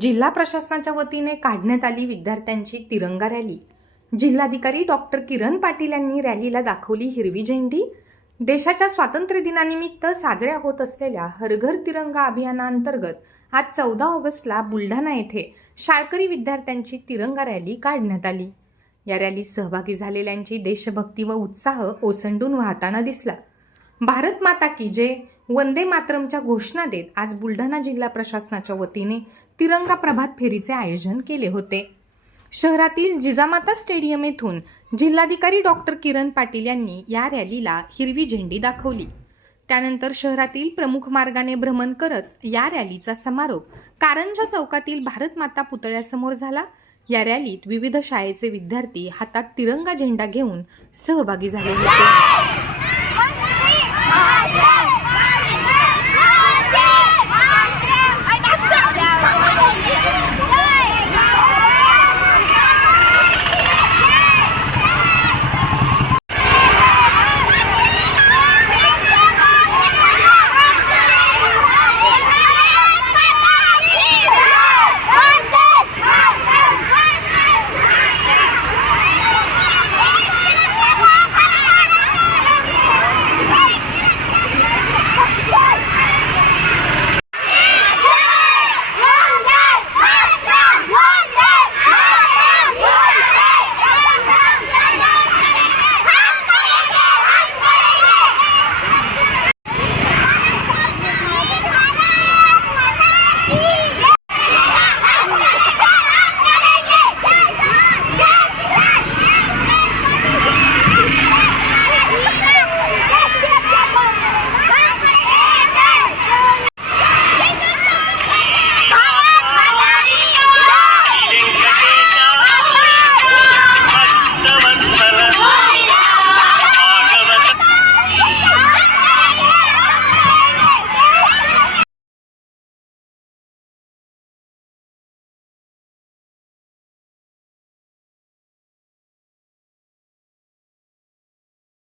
जिल्हा प्रशासनाच्या वतीने काढण्यात आली विद्यार्थ्यांची तिरंगा रॅली. जिल्हाधिकारी डॉक्टर किरण पाटील यांनी रॅलीला दाखवली हिरवी झेंडी. देशाच्या स्वातंत्र्य दिनानिमित्त साजऱ्या होत असलेल्या हरघर तिरंगा अभियानाअंतर्गत आज चौदा ऑगस्टला बुलढाणा येथे शाळकरी विद्यार्थ्यांची तिरंगा रॅली काढण्यात आली. या रॅलीत सहभागी झालेल्यांची देशभक्ती व उत्साह ओसंडून वाहताना दिसला. भारत माता की जय वंदे मातरमच्या घोषणा देत आज बुलढाणा जिल्हा प्रशासनाच्या वतीने तिरंगा प्रभात फेरीचे आयोजन केले होते. शहरातील जिजामाता स्टेडियम येथून जिल्हाधिकारी डॉक्टर किरण पाटील यांनी या रॅलीला हिरवी झेंडी दाखवली. त्यानंतर शहरातील प्रमुख मार्गाने भ्रमण करत या रॅलीचा समारोप कारंजा चौकातील भारत माता पुतळ्यासमोर झाला. या रॅलीत विविध शाळेचे विद्यार्थी हातात तिरंगा झेंडा घेऊन सहभागी झाले होते. Pátria!